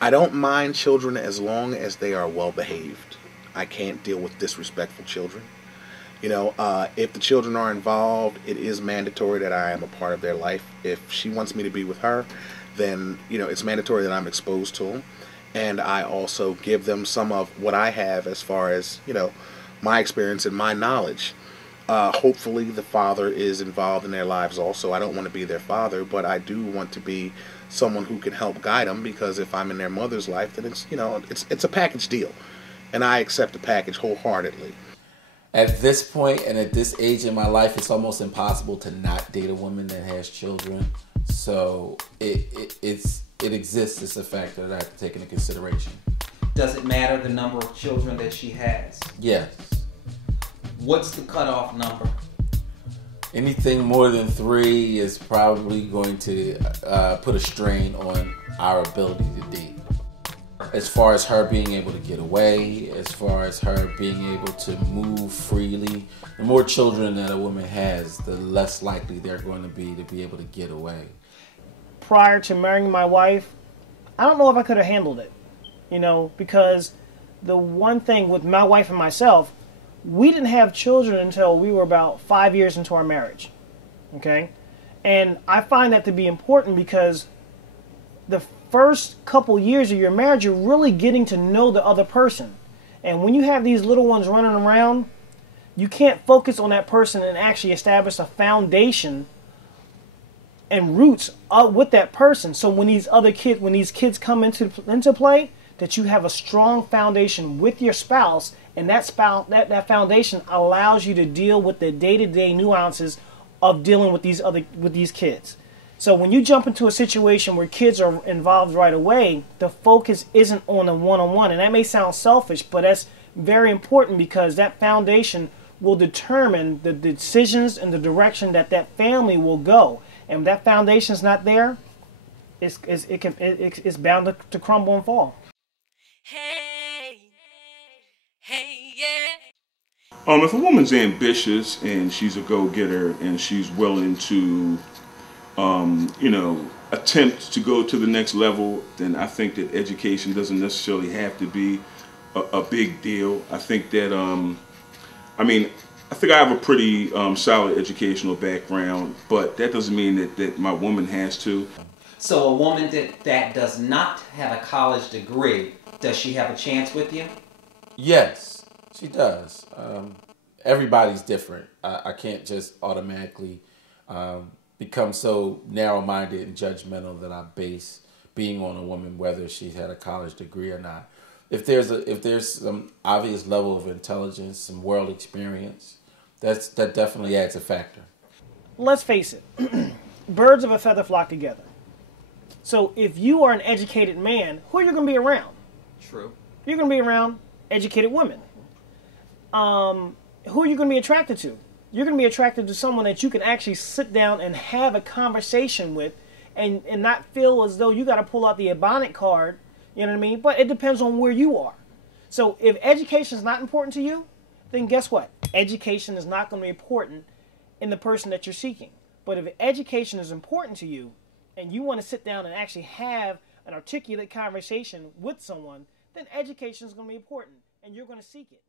I don't mind children as long as they are well behaved. I can't deal with disrespectful children. If the children are involved, it is mandatory that I am a part of their life. If she wants me to be with her, then it's mandatory that I'm exposed to them, and I also give them some of what I have as far as my experience and my knowledge. Hopefully, the father is involved in their lives also. I don't want to be their father, but I do want to be someone who can help guide them, because if I'm in their mother's life, then it's a package deal, and I accept the package wholeheartedly. At this point and at this age in my life, it's almost impossible to not date a woman that has children. So it exists. It's a factor that I have to take into consideration. Does it matter the number of children that she has? Yes. What's the cutoff number? Anything more than 3 is probably going to put a strain on our ability to date. As far as her being able to get away, as far as her being able to move freely, the more children that a woman has, the less likely they're going to be able to get away. Prior to marrying my wife, I don't know if I could have handled it, because the one thing with my wife and myself, we didn't have children until we were about 5 years into our marriage, okay? And I find that to be important because the first couple years of your marriage, you're really getting to know the other person. And when you have these little ones running around, you can't focus on that person and actually establish a foundation and roots with that person. So when these kids come into play, that you have a strong foundation with your spouse, and that foundation allows you to deal with the day-to-day nuances of dealing with these kids. So when you jump into a situation where kids are involved right away, the focus isn't on a one-on-one. And that may sound selfish, but that's very important, because that foundation will determine the decisions and the direction that family will go. And if that foundation's not there, it's bound to crumble and fall. Hey, hey, yeah. If a woman's ambitious and she's a go-getter and she's willing to attempt to go to the next level, then I think that education doesn't necessarily have to be a big deal. I think that, I think I have a pretty solid educational background, but that doesn't mean that my woman has to. So a woman that does not have a college degree, does she have a chance with you? Yes, she does. Everybody's different. I can't just automatically become so narrow-minded and judgmental that I base being on a woman whether she's had a college degree or not. If there's some obvious level of intelligence, some world experience, that definitely adds a factor. Let's face it, birds of a feather flock together. So if you are an educated man, who are you going to be around? True. You're going to be around educated women. Who are you going to be attracted to? You're going to be attracted to someone that you can actually sit down and have a conversation with, and not feel as though you got to pull out the Ebonic card, you know what I mean? But it depends on where you are. So if education is not important to you, then guess what? Education is not going to be important in the person that you're seeking. But if education is important to you, and you want to sit down and actually have an articulate conversation with someone, then education is going to be important, and you're going to seek it.